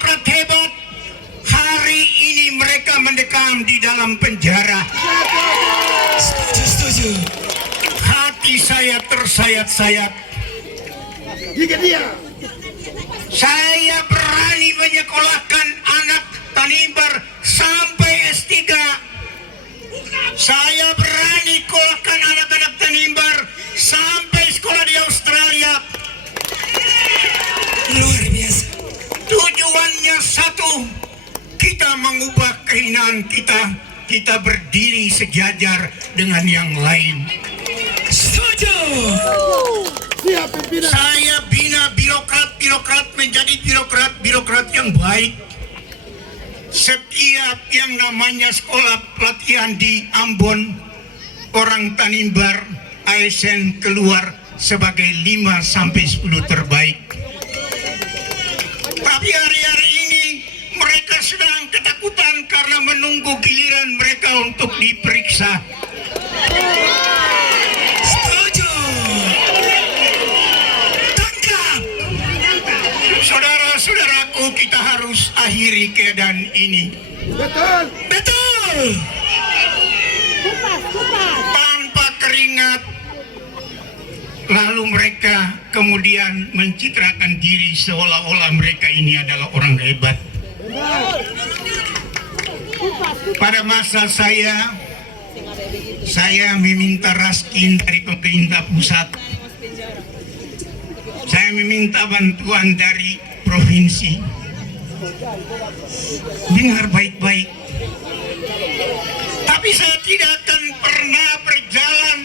birokrat hebat. Hari ini mereka mendekam di dalam penjara. Setuju. Hati saya tersayat-sayat. Saya berani menyekolahkan anak Tanimbar sampai S3. Saya berani sekolahkan anak-anak Tanimbar sampai sekolah di Australia. Luar biasa. Tujuannya satu, kita mengubah kehinaan kita. Kita berdiri sejajar dengan yang lain. Setuju. Saya bina birokrat menjadi birokrat yang baik. Setiap yang namanya sekolah pelatihan di Ambon, orang Tanimbar, ASN keluar sebagai 5-10 terbaik. Tapi hari-hari ini mereka sedang ketakutan karena menunggu giliran mereka untuk diperiksa. Setuju. Tangkap. Saudara-saudaraku, kita harus akhiri keadaan ini. Betul. Tanpa keringat. Lalu mereka kemudian mencitrakan diri seolah-olah mereka ini adalah orang hebat. Pada masa saya meminta raskin dari pemerintah pusat. Saya meminta bantuan dari provinsi. Dengar baik-baik. Tapi saya tidak akan pernah berjalan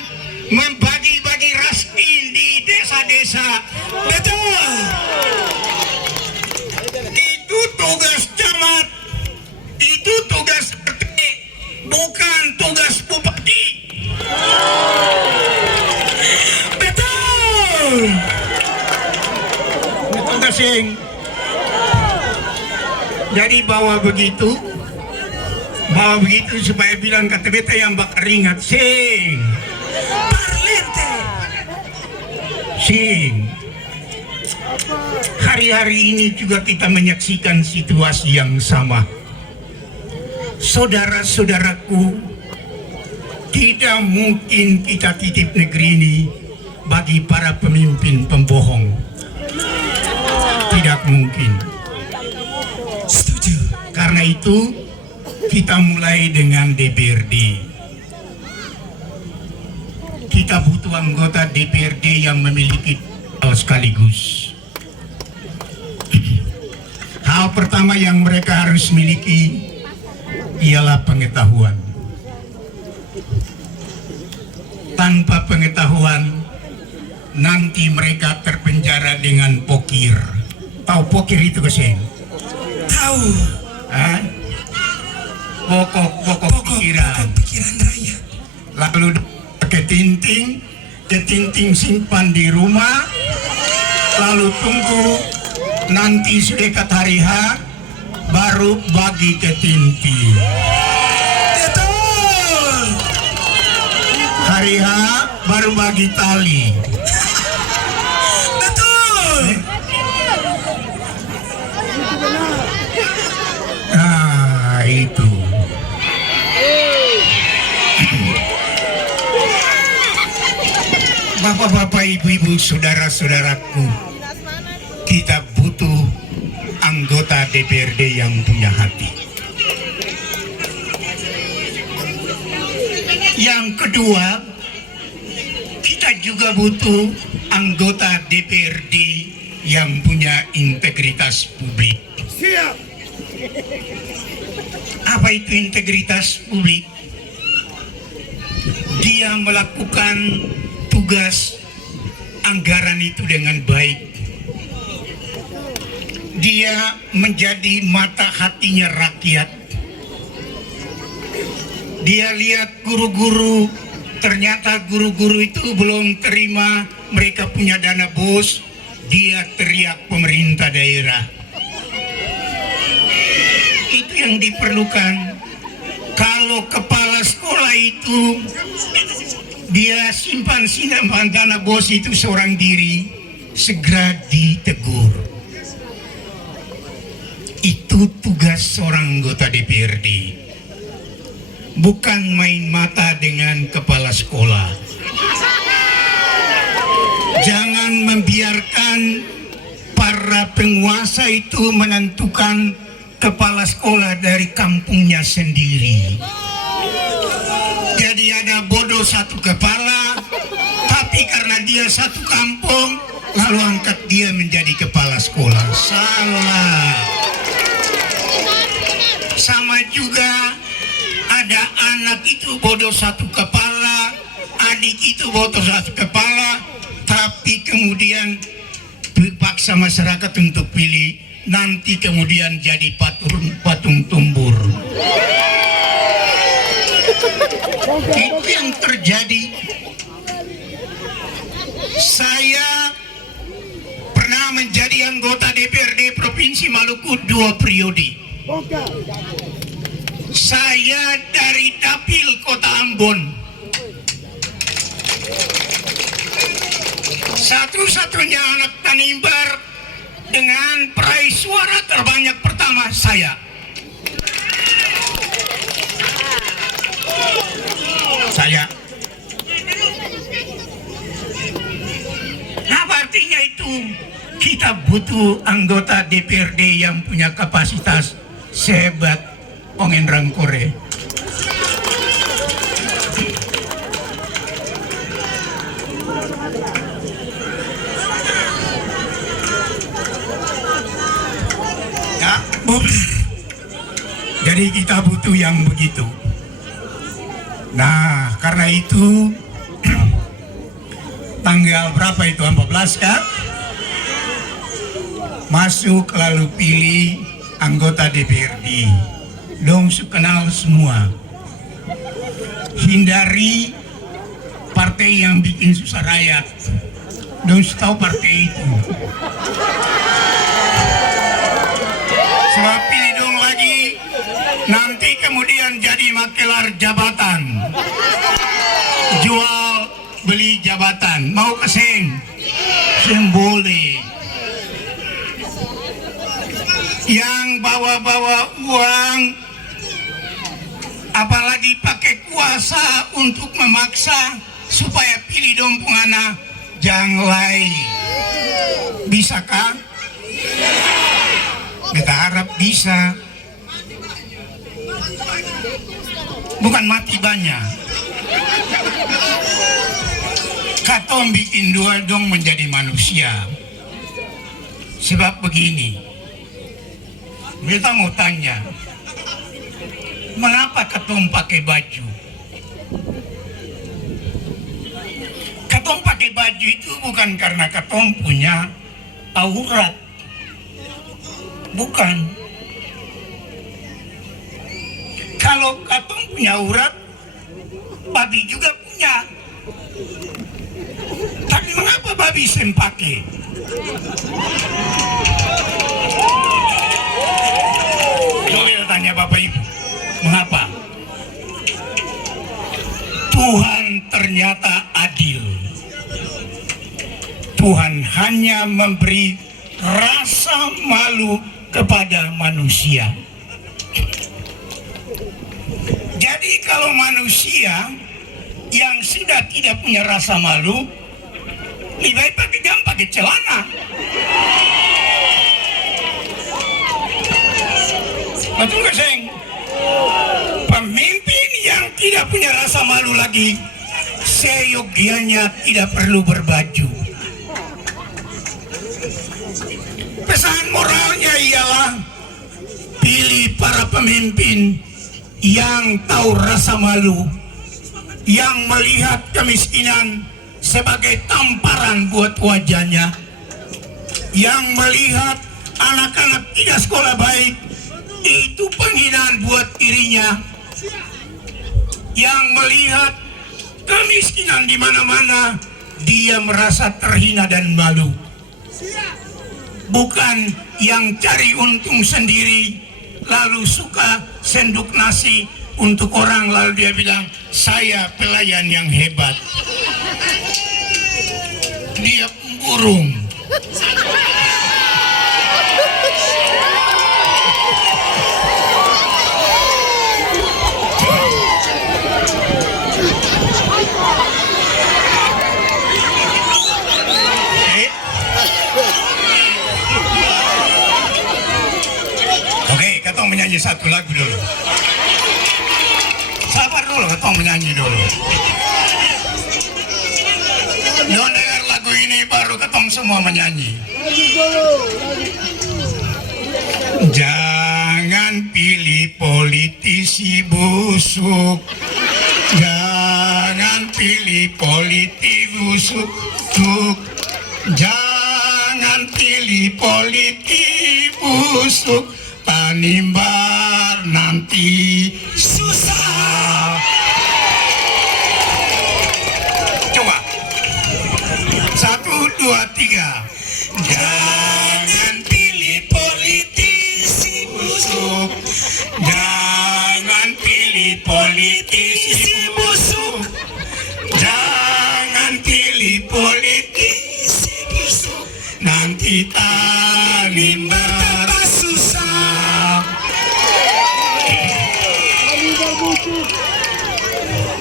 membagi-bagi raskin di desa-desa. Betul. Itu tugas camat, itu tugas RT, bukan tugas bupati. Betul. Tugas yang jadi bawa begitu supaya bilang kata beta yang bakal ringat sing. Parlente. Sing. Hari-hari ini juga kita menyaksikan situasi yang sama. Saudara-saudaraku, tidak mungkin kita titip negeri ini bagi para pemimpin pembohong. Tidak mungkin. Setuju. Karena itu kita mulai dengan DPRD. Kita butuh anggota DPRD yang memiliki hal sekaligus. Hal pertama yang mereka harus miliki ialah pengetahuan. Tanpa pengetahuan, nanti mereka terpenjara dengan pokir. Tahu pokir itu kesini? Tahu. Pokok pikiran. Pikiran rakyat. Lalu ketinting simpan di rumah, lalu tunggu nanti sedekat hari H baru bagi ketinting. Betul. Hari H baru bagi tali. Betul. Nah itu. Bapak-bapak, ibu-ibu, saudara-saudaraku, kita butuh anggota DPRD yang punya hati. Yang kedua, kita juga butuh anggota DPRD yang punya integritas publik. Siap. Apa itu integritas publik? Dia melakukan tugas anggaran itu dengan baik. Dia menjadi mata hatinya rakyat. Dia lihat guru-guru, ternyata guru-guru itu belum terima mereka punya dana bos. Dia teriak pemerintah daerah. Itu yang diperlukan. Kalau kepala sekolah itu dia simpan dana bos itu seorang diri, segera ditegur. Itu tugas seorang anggota DPRD. Bukan main mata dengan kepala sekolah. Jangan membiarkan para penguasa itu menentukan kepala sekolah dari kampungnya sendiri. Jadi ada bodoh satu kepala, tapi karena dia satu kampung, lalu angkat dia menjadi kepala sekolah. Salah. Sama juga ada anak itu bodoh satu kepala, adik itu bodoh satu kepala, tapi kemudian dipaksa masyarakat untuk pilih, nanti kemudian jadi patung tumbur. Itu yang terjadi. Saya pernah menjadi anggota DPRD Provinsi Maluku 2 periode. Saya dari Dapil Kota Ambon. Satu-satunya anak Tanimbar dengan peraih suara terbanyak pertama saya. Apa artinya itu? Kita butuh anggota DPRD yang punya kapasitas sehebat Ongen Rangkore. Ya, jadi kita butuh yang begitu. Nah, karena itu tanggal berapa itu? 14 kan? Masuk lalu pilih anggota DPRD. Dong kenal semua. Hindari partai yang bikin susah rakyat. Dong tahu partai itu. Sebab pilih dong lagi, nanti kemudian jadi makelar jabatan. Jual beli jabatan. Mau keseng? Boleh. Yang bawa-bawa uang, apalagi pakai kuasa untuk memaksa supaya pilih dong pengana, jangan lain. Bisakah? Kita harap bisa. Bukan mati banyak. Katong bikin dua dong menjadi manusia. Sebab begini, kita mau tanya, mengapa katong pakai baju? Katong pakai baju itu bukan karena katong punya aurat. Bukan. Kalau katong punya aurat, babi juga punya. Tapi mengapa babi sen pakai? Coba tanya Bapak Ibu, mengapa? Tuhan ternyata adil. Tuhan hanya memberi rasa malu kepada manusia. Jadi kalau manusia yang sudah tidak punya rasa malu, lebih baik pakai celana. Betul gak, Seng? Pemimpin yang tidak punya rasa malu lagi, seyogianya tidak perlu berbaju. Pesan moralnya ialah pilih para pemimpin yang tahu rasa malu, yang melihat kemiskinan sebagai tamparan buat wajahnya, yang melihat anak-anak tidak sekolah baik itu penghinaan buat dirinya, yang melihat kemiskinan di mana-mana dia merasa terhina dan malu. Bukan yang cari untung sendiri lalu suka senduk nasi untuk orang lalu dia bilang saya pelayan yang hebat. Dia burung. menyanyi satu lagu dulu. Sabar dulu, ketong menyanyi dulu. Don't dengar lagu ini baru ketong semua menyanyi. Jangan pilih politisi busuk. Jangan pilih politik busuk. Jangan pilih politik busuk. Tanimbar nanti susah. Coba. 1, 2, 3. Jangan pilih politisi busuk. Jangan pilih politisi busuk. Jangan pilih politisi busuk. Nanti Tanimbar susah.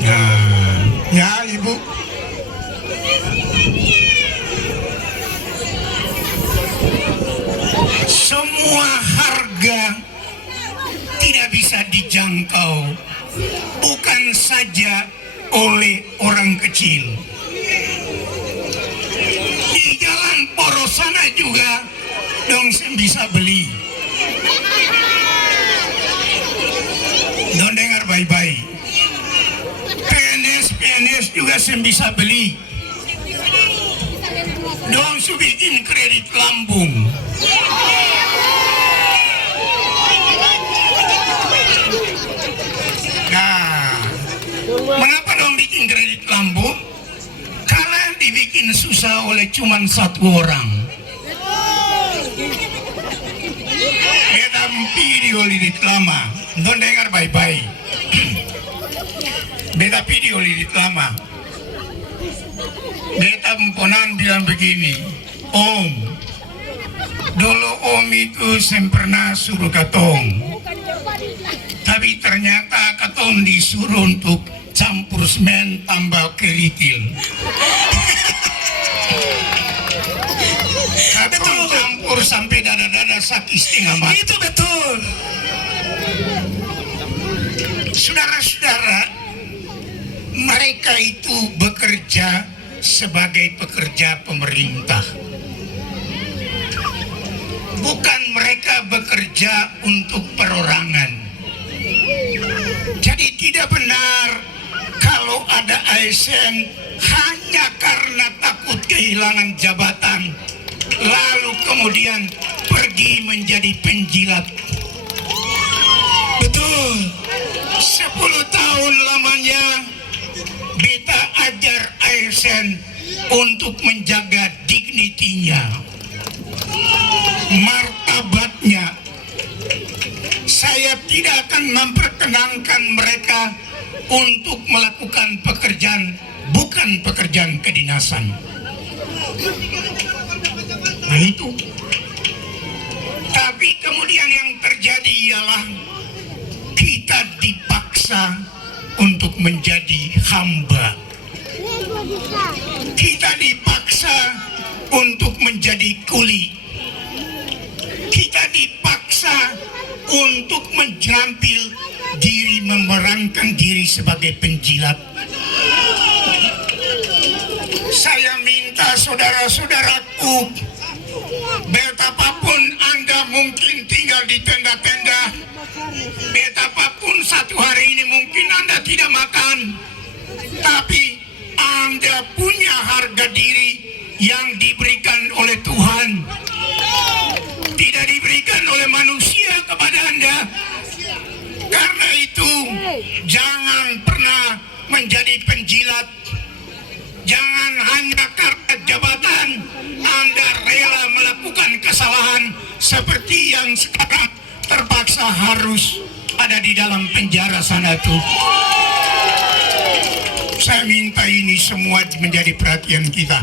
Nah, ya Ibu. Semua harga tidak bisa dijangkau, bukan saja oleh orang kecil. Di jalan poros sana juga dong bisa beli. Dong dengar baik-baik. PNS juga bisa beli. Dong su bikin kredit lambung. Nah, mengapa dong bikin kredit lambung? Karena dibikin susah oleh cuman satu orang. Beta video lidik lama, don dengar baik-baik. Beta video lidik lama. Beta memponan bilang begini, Om, dulu Om itu pernah suruh katong, tapi ternyata katong disuruh untuk campur semen tambah keritil. Katong campur sampai dada-dada sakit setengah mati. Itu betul. Saudara-saudara, mereka itu bekerja sebagai pekerja pemerintah. Bukan mereka bekerja untuk perorangan. Jadi tidak benar kalau ada ASN hanya karena takut kehilangan jabatan, lalu kemudian pergi menjadi penjilat. Betul. 10 tahun lamanya beta ajar ASN untuk menjaga dignitinya, martabatnya. Saya tidak akan memperkenankan mereka untuk melakukan pekerjaan bukan pekerjaan kedinasan. Nah itu. Tapi kemudian yang terjadi ialah kita dipaksa untuk menjadi hamba. Kita dipaksa untuk menjadi kuli. Kita dipaksa untuk menjampil diri, memerankan diri sebagai penjilat. Saya minta saudara-saudaraku, betapapun Anda mungkin tinggal di tenda-tenda, betapapun satu hari ini mungkin Anda tidak makan, tapi Anda punya harga diri yang diberikan oleh Tuhan, tidak diberikan oleh manusia kepada Anda. Karena itu jangan pernah menjadi penjilat. Jangan hanya karena jabatan Anda rela melakukan kesalahan seperti yang sekarang terpaksa harus ada di dalam penjara sana tuh. Saya minta ini semua menjadi perhatian kita.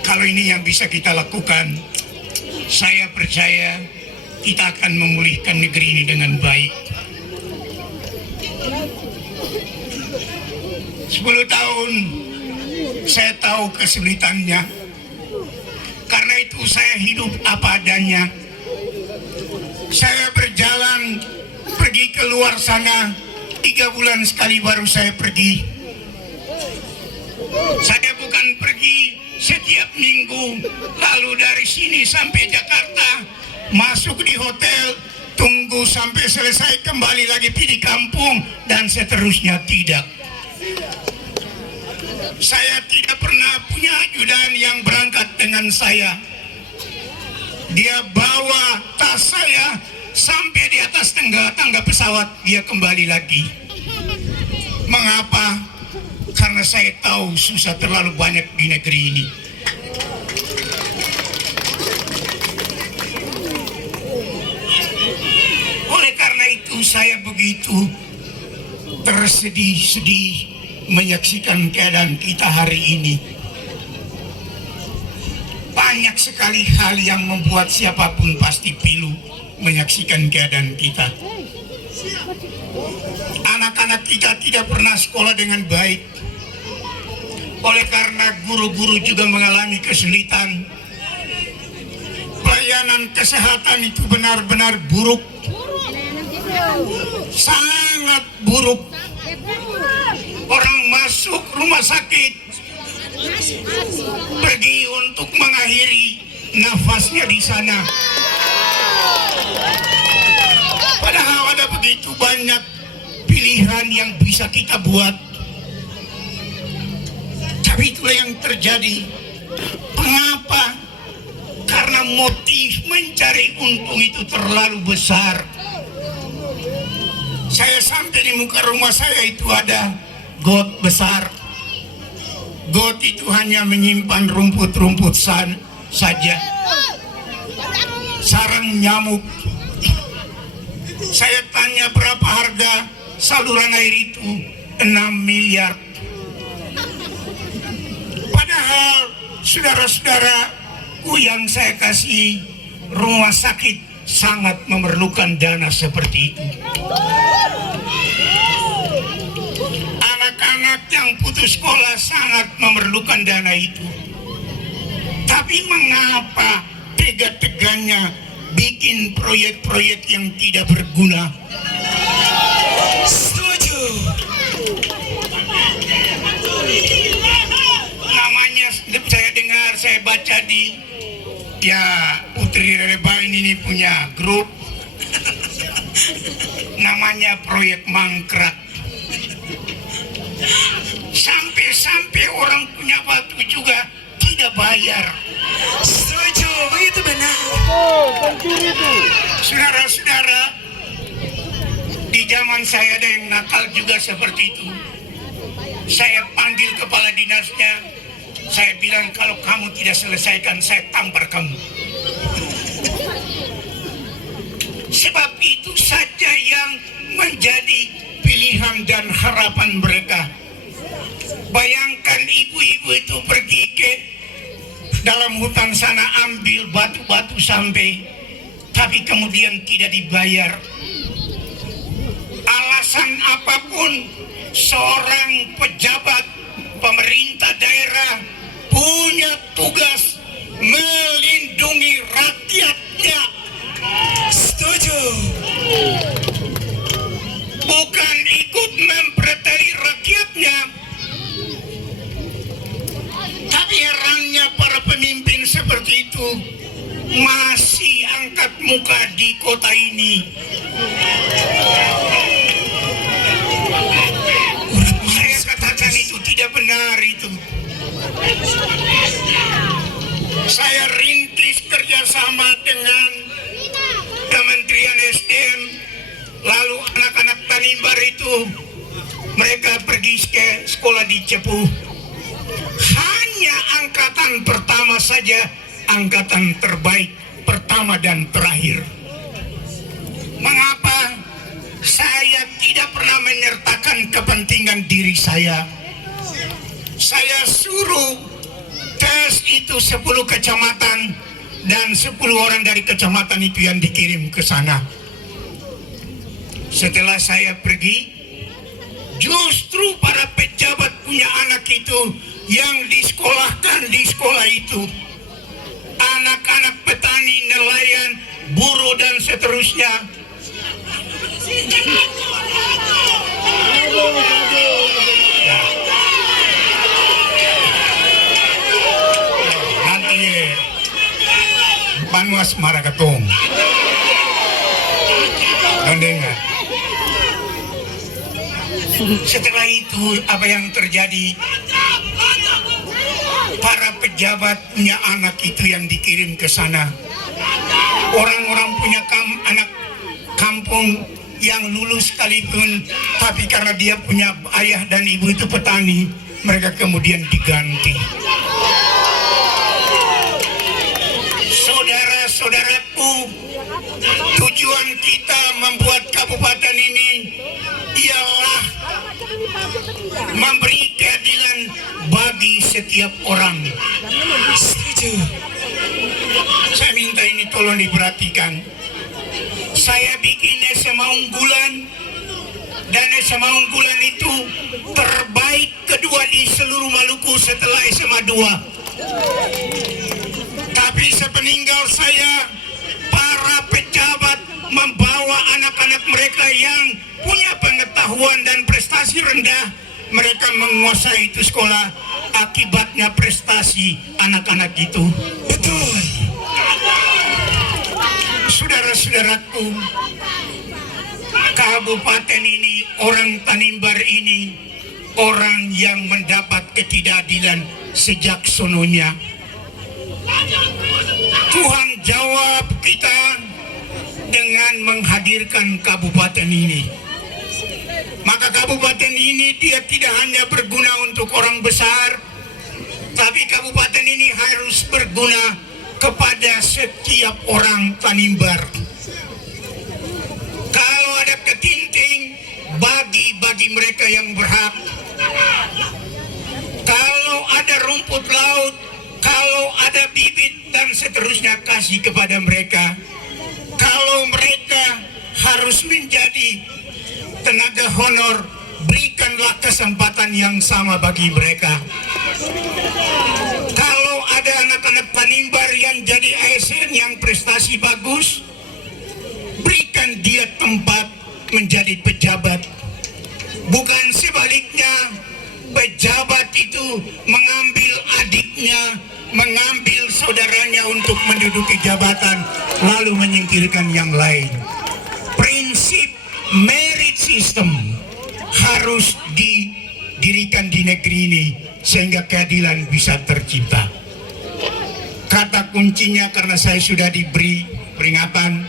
Kalau ini yang bisa kita lakukan, saya percaya kita akan memulihkan negeri ini dengan baik. 10 tahun saya tahu kesulitannya. Karena itu saya hidup apa adanya. Saya berjalan pergi keluar sana 3 bulan sekali baru saya pergi. Saya bukan pergi setiap minggu, lalu dari sini sampai Jakarta, masuk di hotel, tunggu sampai selesai kembali lagi pergi kampung dan seterusnya. Tidak. Saya tidak pernah punya ajudan yang berangkat dengan saya. Dia bawa tas saya sampai di atas tangga pesawat, dia kembali lagi. Mengapa? Karena saya tahu susah terlalu banyak di negeri ini. Oleh karena itu saya begitu tersedih-sedih menyaksikan keadaan kita hari ini. Banyak sekali hal yang membuat siapapun pasti pilu menyaksikan keadaan kita. Anak-anak kita tidak pernah sekolah dengan baik. Oleh karena guru-guru juga mengalami kesulitan. Pelayanan kesehatan itu benar-benar buruk. Sangat buruk. Orang masuk rumah sakit pergi untuk mengakhiri nafasnya di sana. Padahal ada begitu banyak pilihan yang bisa kita buat. Tapi itulah yang terjadi. Mengapa? Karena motif mencari untung itu terlalu besar. Saya sampai di muka rumah saya itu ada got besar. Got itu hanya menyimpan rumput-rumput saja. Sarang nyamuk. Saya tanya berapa harga saluran air itu, 6 miliar. Padahal saudara-saudaraku yang saya kasih rumah sakit sangat memerlukan dana seperti itu. Anak-anak yang putus sekolah sangat memerlukan dana itu. Tapi mengapa tega-teganya bikin proyek-proyek yang tidak berguna? Setuju. Namanya saya dengar, saya baca di Putri Rebain ini punya grup namanya Proyek Mangkrak. Sampai-sampai orang punya batu juga tidak bayar. Setuju, itu benar. Saudara-saudara, di zaman saya ada yang nakal juga seperti itu. Saya panggil kepala dinasnya, saya bilang kalau kamu tidak selesaikan saya tampar kamu. Sebab itu saja yang menjadi pilihan dan harapan mereka. Bayangkan ibu-ibu itu pergi ke dalam hutan sana ambil batu-batu sampai, tapi kemudian tidak dibayar. Alasan apapun, seorang pejabat pemerintah daerah punya tugas melindungi rakyatnya. Setuju. Bukan ikut mempreteli rakyatnya. Tapi herannya para pemimpin seperti itu masih angkat muka di kota ini. Saya katakan itu tidak benar itu. Saya rintis kerjasama dengan Kementerian SDM, lalu anak-anak Tanimbar itu mereka pergi ke sekolah di Cepu. Hanya angkatan pertama saja, angkatan terbaik pertama dan terakhir. Mengapa? Saya tidak pernah menyertakan kepentingan diri saya. Saya suruh tes itu 10 kecamatan dan 10 orang dari kecamatan itu yang dikirim ke sana. Setelah saya pergi, justru para pejabat punya anak itu yang disekolahkan di sekolah itu. Anak-anak petani nelayan buruh dan seterusnya. Nanti Panwas Marakatong. Mendengar. Setelah itu apa yang terjadi? Para pejabat punya anak itu yang dikirim ke sana. Orang-orang punya anak kampung yang lulus sekalipun, tapi karena dia punya ayah dan ibu itu petani, mereka kemudian diganti. Saudara-saudaraku, tujuan kita membuat kabupaten ini ialah memberi keadilan bagi setiap orang. Setuju. Saya minta ini tolong diperhatikan. Saya bikin SMA unggulan, dan SMA unggulan itu terbaik kedua di seluruh Maluku setelah SMA 2. Tapi sepeninggal saya, para pejabat membawa anak-anak mereka yang punya pengetahuan dan prestasi rendah, mereka menguasai itu sekolah. Akibatnya prestasi anak-anak itu. Betul. Saudara-saudaraku, kabupaten ini, orang Tanimbar ini, orang yang mendapat ketidakadilan sejak sononya. Tuhan jawab kita dengan menghadirkan kabupaten ini. Maka kabupaten ini dia tidak hanya berguna untuk orang besar, tapi kabupaten ini harus berguna kepada setiap orang Tanimbar. Kalau ada ketinting, bagi mereka yang berhak. Kalau ada rumput laut, kalau ada bibit dan seterusnya, kasih kepada mereka. Kalau mereka harus menjadi tenaga honor, berikanlah kesempatan yang sama bagi mereka. Kalau ada anak-anak Tanimbar yang jadi ASN yang prestasi bagus, berikan dia tempat menjadi pejabat. Bukan sebaliknya, pejabat itu mengambil adiknya, mengambil saudaranya untuk menduduki jabatan, lalu menyingkirkan yang lain. Prinsip merit system harus didirikan di negeri ini sehingga keadilan bisa tercipta. Kata kuncinya, karena saya sudah diberi peringatan,